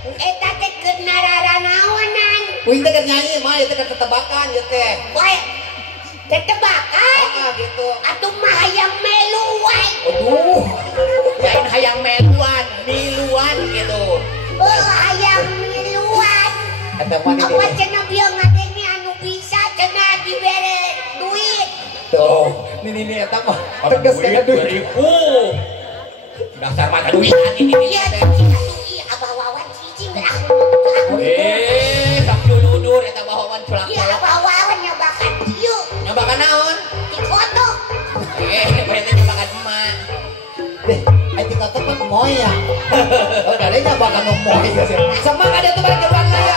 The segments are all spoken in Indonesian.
Eta teh keur nararanaonan. Kuing teh keur nyanyi mah eta keur tetebakan ya teh. Wae. Tetebakan. Gitu. Atuh mah hayang melu wae. Aduh. Lain hayang meluan, miluan gitu. Hayang miluan. Eta mah ini. Apa cenah bieu ngadenge anu bisa cenah dibere duit. Tuh, ini eta mah tegas kana duit. Dasar mata duitan ini. Iya, iya, abah wawan cicing dah. Tak dudur eta bahawan culak. Iya, abah wawan nyobakan dieu. Nyobakan naon? Tikoto. Bae teh nyobakan emak. Ai tikoto mah moy ya. Oh, dari nyobakan moy ya. Sama ada tuh balik ke saya.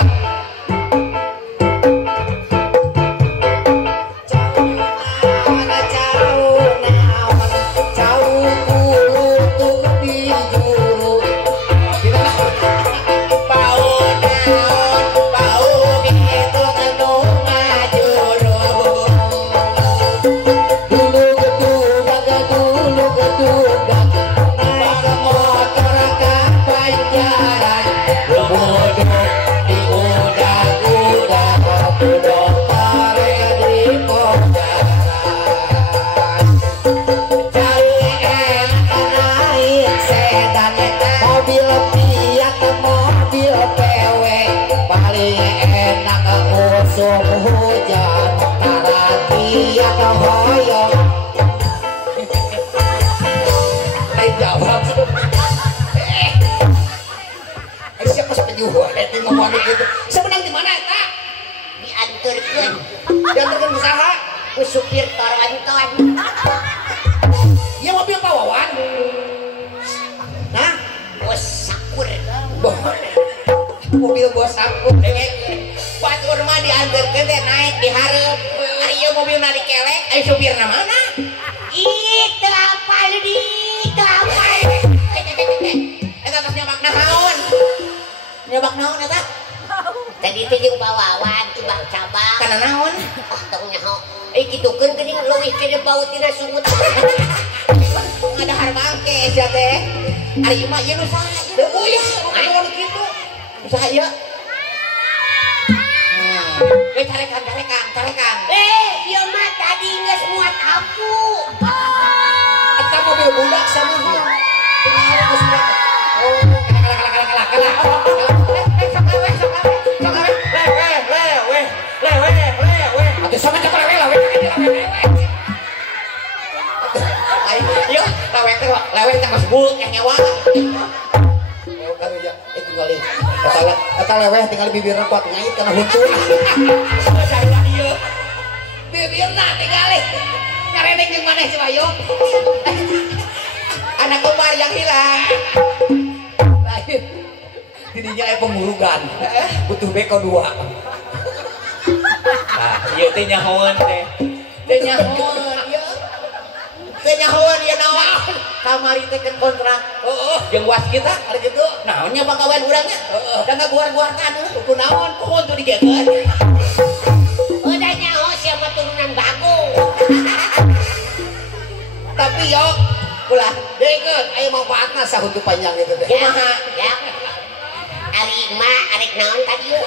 Sebenarnya di mana eta? Dianturkeun. Dianturkeun usaha Ku supir toronton. Ieu mobil pawawan. Nah, Bos sakur. mobil bos sakur batur mah dianturkeun teh naik di hareup. Ari ieu mobilna dikelek, ai supirna mana? Ih, teu apal di, teu apal. Eta tos nyobak naon? Nyobak naon eta? Tadi teh jeung pawawan cibang-cabang. Kana naon? Ah, tong nyaho. Kitukeun geuning leuwih ke bau tina sungut. Ngadahar bangke sia teh. Ari mah ieu nu saha? Teu ya, ngomong kitu. Usaha ieu. Carekan. Ieu mah tadi geus muat aku. Eta mobil budak sama dia. Geus muat. Oh, kalah. Atuh sama cek lewe. Ayo, lewe teh mas bul yang nyawa. Oh, kan ya, itu kali. Kata lewe tinggal bibirna kuat ngait kana huntu. Saya ieu. Bibirna tinggal nyaredek jeung maneh coba yo. Anak kembar yang hilang. Didinya pengurugan. Butuh beko 2. Nah, ieu teh nyahoeun teh. Teh nyahoeun ieu. Teh nyahoeun ieu naon? Kamari teh keun kontrak. Heeh, jeung was kita ari kitu. Naonnya pagawean urangnya? Heeh, da ngaguar-guarkan ku naon? Kuhun tuh digegeun. Udah nyaho siapa turunan bagung. Tapi yo ulah dekeun aya manfaatna sahutu panjang itu teh. Kumaha? Ya. Ari mah arek naon tadi yeuh.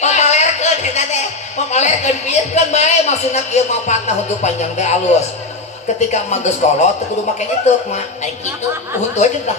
Mamalerkeun eta teh. Mamalerkeun pieun bae maksudna ieu manfaatna hutu panjang teh alus. Ketika mah geus kolot teu kudu make itu mah. Ari kitu. Huntu aja tah.